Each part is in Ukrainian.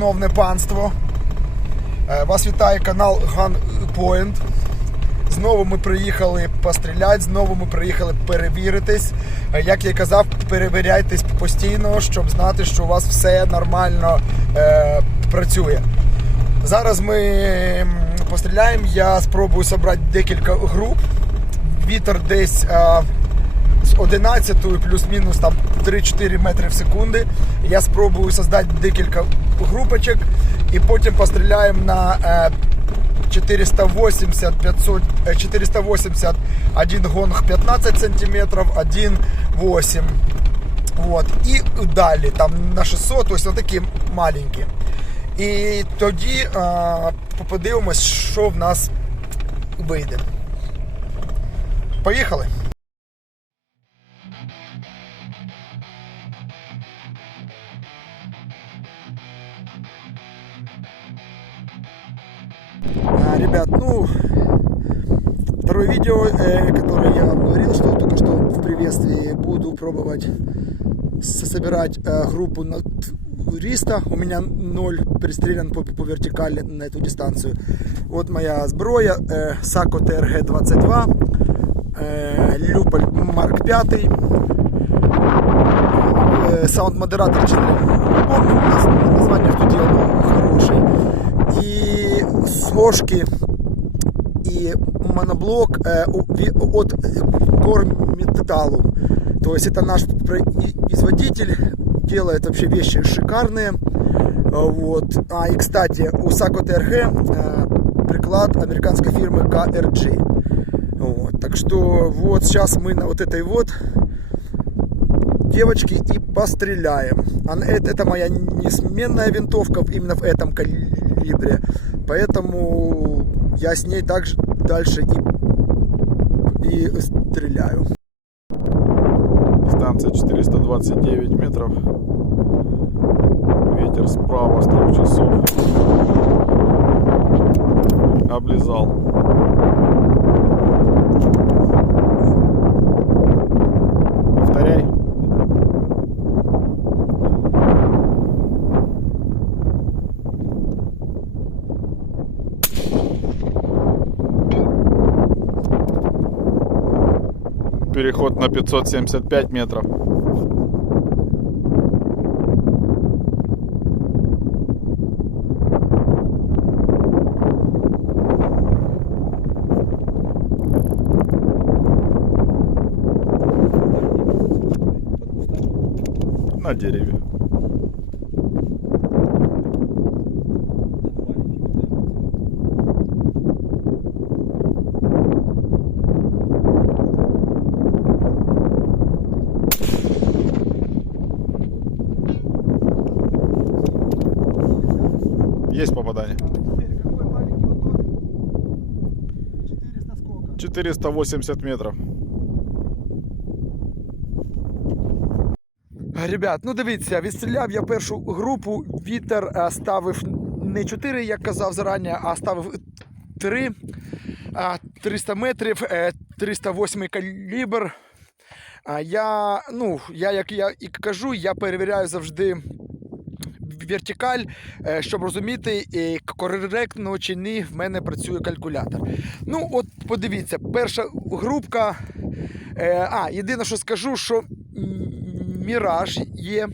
Шановне панство, е, вас вітає канал Gun Point. Знову ми приїхали постріляти, знову ми приїхали перевіритись. Е, Як я казав, перевіряйтесь постійно, щоб знати, що у вас все нормально е, працює. Зараз ми постріляємо. Я спробую зібрати декілька груп. Вітер десь е, з 11 плюс-мінус там 3-4 метри в секунди. Я спробую создати декілька групочок і потім постріляємо на е, 480 500 е, 480 один гонг 15 сантиметров, один 8. Вот. І далі там на 600, ось такі маленькі. І тоді е, подивимось, що в нас вийде. Поїхали! А, Ребят, ну, второе видео, э, которое я вам говорил, что только что в приветствии буду пробовать с- собирать э, группу на туриста. У меня ноль пристрелян по, по вертикали на эту дистанцию. Вот моя зброя, э, Сако ТРГ-22, э, Люполь Марк 5, э, саунд-модератор, честно, не помню, наз- название что делал хороший. И сошки и моноблок от Гор Металлум. То есть это наш производитель, делает вообще вещи шикарные. А, Вот. А и кстати, у Сако ТРГ э, приклад американской фирмы KRG. Вот. Так что вот сейчас мы на вот этой вот девочки и постреляем. Это, это моя несменная винтовка именно в этом калибре. Поэтому я с ней также дальше и, и стреляю. Станция 429 метров. Ветер справа с трех часов. Облизал. Переход на 575 метров. На дереве. Есть попадание. 480 метров. Ребят, ну дивіться, відстріляв я першу групу. Вітер е, ставив не 4, як казав зарані, а ставив 3. 300 метрів, е, 308 калібр. Я, ну, я, як я і кажу, я перевіряю завжди вертикаль, е, щоб розуміти, е, коректно чи ні в мене працює калькулятор. Ну, от подивіться, перша групка. Е, А, єдине, що скажу, що міраж є.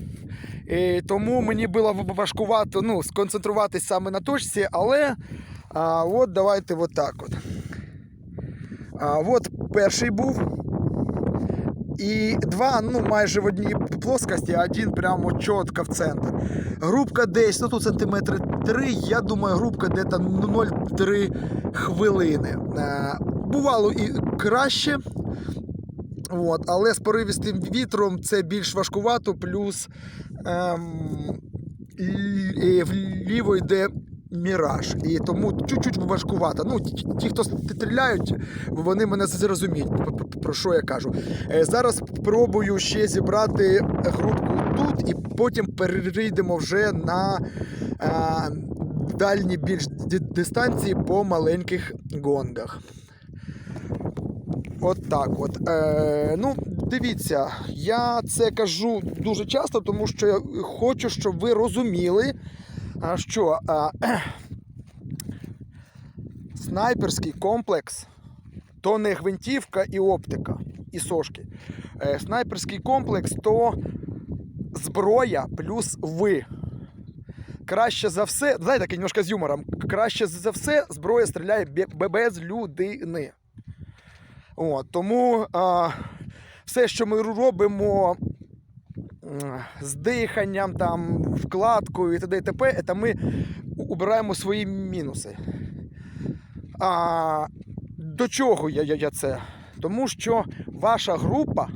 Тому мені було важкувато ну, сконцентруватись саме на точці, але а, от давайте от от. А, от перший був. І два, ну, майже в одній плоскості, а один прямо чітко в центр. Грубка десь, ну тут сантиметри 3, я думаю, грубка десь 0,3 хвилини. Е, Бувало і краще. От, але з поривістим вітром це більш важкувато, плюс ем, е, вліво йде міраж. І тому чуть-чуть важкувато. Ну, ті, хто стріляють, вони мене зрозуміють, про що я кажу. Е, Зараз спробую ще зібрати групку тут, і потім перейдемо вже на е, дальні більш дистанції по маленьких гонгах. От так от. Е, ну, дивіться, я це кажу дуже часто, тому що я хочу, щоб ви розуміли, А що? А, снайперський комплекс то не гвинтівка і оптика, і сошки. Е, снайперський комплекс то зброя плюс ви. Краще за все, знаєте, таке немножко з юмором. Краще за все зброя стріляє бе- бе- без людини. От, тому а, все, що ми робимо з диханням, там, вкладкою і т.д. і т.п., це ми убираємо свої мінуси. А, до чого я, я, я це? Тому що ваша група,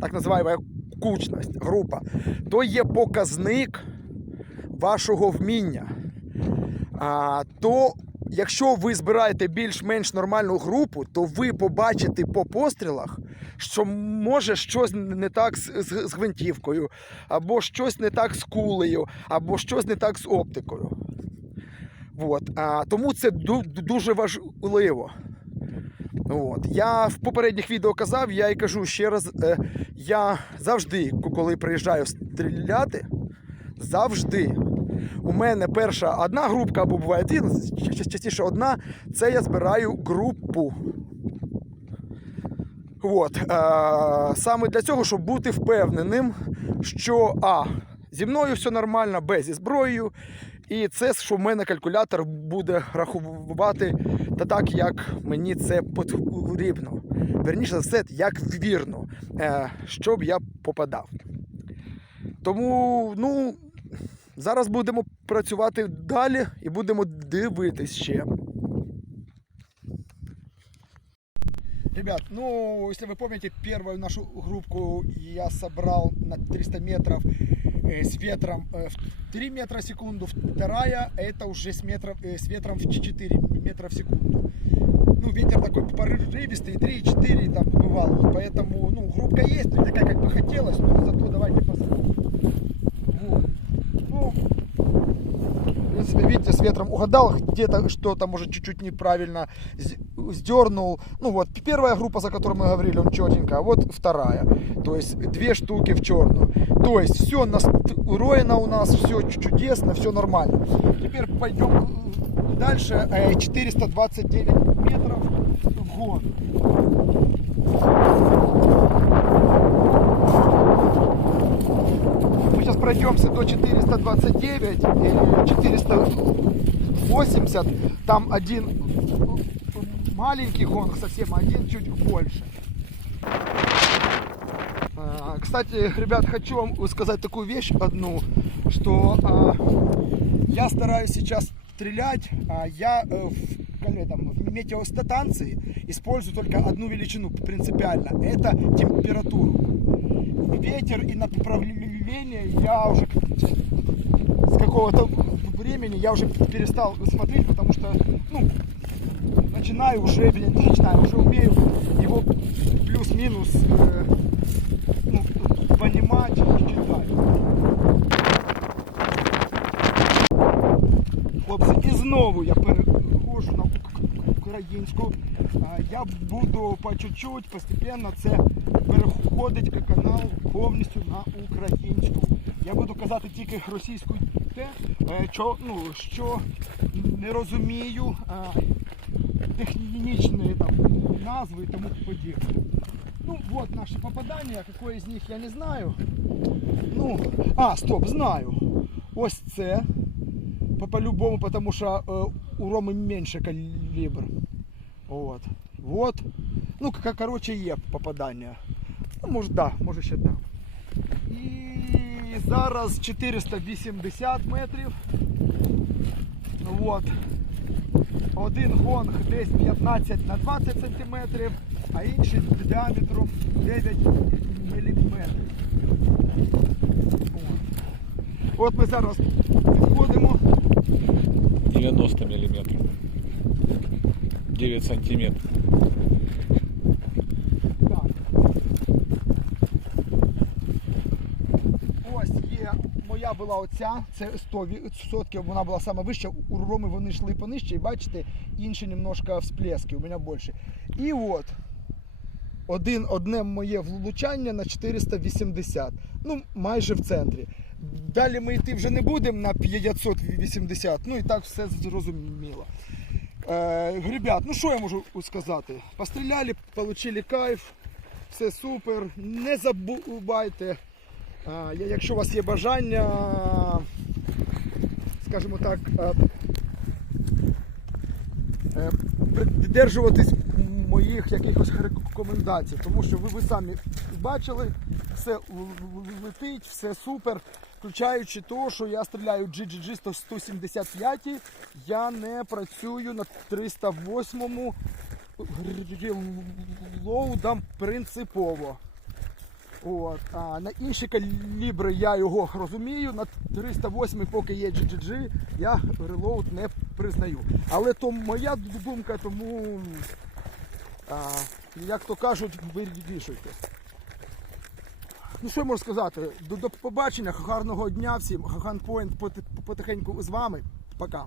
так називаємо кучність, група, то є показник вашого вміння. А, то якщо ви збираєте більш-менш нормальну групу, то ви побачите по пострілах, що може щось не так з, з, з гвинтівкою, або щось не так з кулею, або щось не так з оптикою. От. А, тому це ду- дуже важливо. От. Я в попередніх відео казав, я і кажу ще раз: е, я завжди, коли приїжджаю стріляти, завжди. У мене перша одна групка, або буває дві, ча- ча- частіше одна, це я збираю групу. От. Е, саме для цього, щоб бути впевненим, що А. Зі мною все нормально, Б. Зі зброєю. І це, що в мене калькулятор буде рахувати та так, як мені це потрібно. Верніше за все, як вірно, е, щоб я попадав. Тому, ну, зараз будемо працювати далі і будемо дивитись ще. Ребят, ну, если вы помните, первую нашу группку я собрал на 300 метров э, с ветром э, в 3 метра в секунду. Вторая это уже с, метров, э, с ветром в 4 метра в секунду. Ну, ветер такой порывистый, 3-4 там бывал. Поэтому, ну, группка есть, такая, как бы хотелось, но зато давайте посмотрим. Ну, в принципе, видите, с ветром угадал, где-то что-то, может, чуть-чуть неправильно сдернул. Ну вот, первая группа, за которую мы говорили, он четенько, а вот вторая. То есть две штуки в черную. То есть все настроено у нас, все чудесно, все нормально. Теперь пойдем дальше. Э, 429 метров вгон. Мы сейчас пройдемся до 429 или 480. Там один маленький гонг совсем, один чуть больше. А, Кстати, ребят, хочу вам сказать такую вещь одну, что а, я стараюсь сейчас стрелять, а я э, в, этом, в метеостанции использую только одну величину принципиально, это температуру. Ветер и направление я уже с какого-то времени я уже перестал смотреть, потому что ну, начинаю уже, блин, не начинаю, уже умею его плюс-минус э, ну, понимать и читать. Хлопці, і знову я переходжу на ук- українську. А, Я буду по чуть-чуть, постепенно це переходить канал повністю на українську. Я буду казати тільки російською те, е, що, ну, що не розумію а, технічні там, назви і тому подібне. Ну, вот наше попадание, какое из них я не знаю. Ну, а, стоп, знаю. Ось це. По- По-любому, потому что э, у Ромы меньше калибр. Вот. Вот. Ну, к- короче, є попадання. Ну, може, да, може ще так. І зараз 480 метрів. Вот. Один гонг десь 15 на 20 сантиметрів, а інший з діаметром 9 міліметрів. От. От ми зараз підходимо. 90 миллиметров. 9 сантиметров. Так. Ось є моя була оця, це 100%, вона була саме вища. У Роми вони йшли понижче, і бачите, інші немножко всплески, у мене більше. І от один, одне моє влучання на 480. Ну, майже в центрі. далі ми йти вже не будемо на 580, ну і так все зрозуміло. Е, ребят, ну що я можу сказати? Постріляли, отримали кайф, все супер. Не забувайте, якщо у вас є бажання, скажімо так, е, е, придержуватись моїх якихось рекомендацій, тому що ви, ви самі бачили, все летить, все супер. Включаючи те, що я стріляю GGG 100 175, я не працюю на 308 лоудам принципово. От. А на інші калібри я його розумію. На 308 поки є GGG, я релоуд не признаю. Але то моя думка, тому, а, як то кажуть, вирішуйте. Ну що я можу сказати? До, до побачення, гарного дня всім. Ганпоінт потихеньку з вами. Пока.